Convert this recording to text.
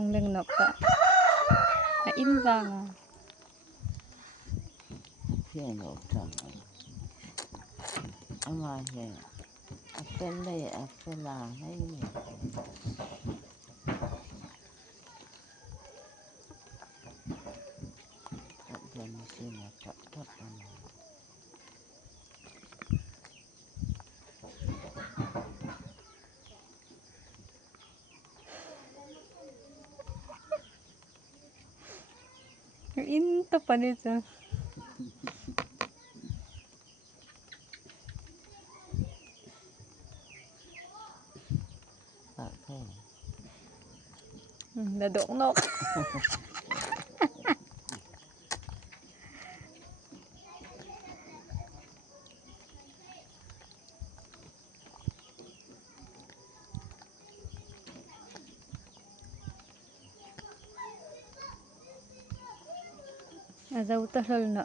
Không lưng nọc tạ. In vàng à. Phía nộp thẳng. Mà hiện. Tên lệ tên là hay nhỉ. Then xin là chọn thấp vào này. In to pa nito. Okay. Nadok nok. Azaw ta hal na.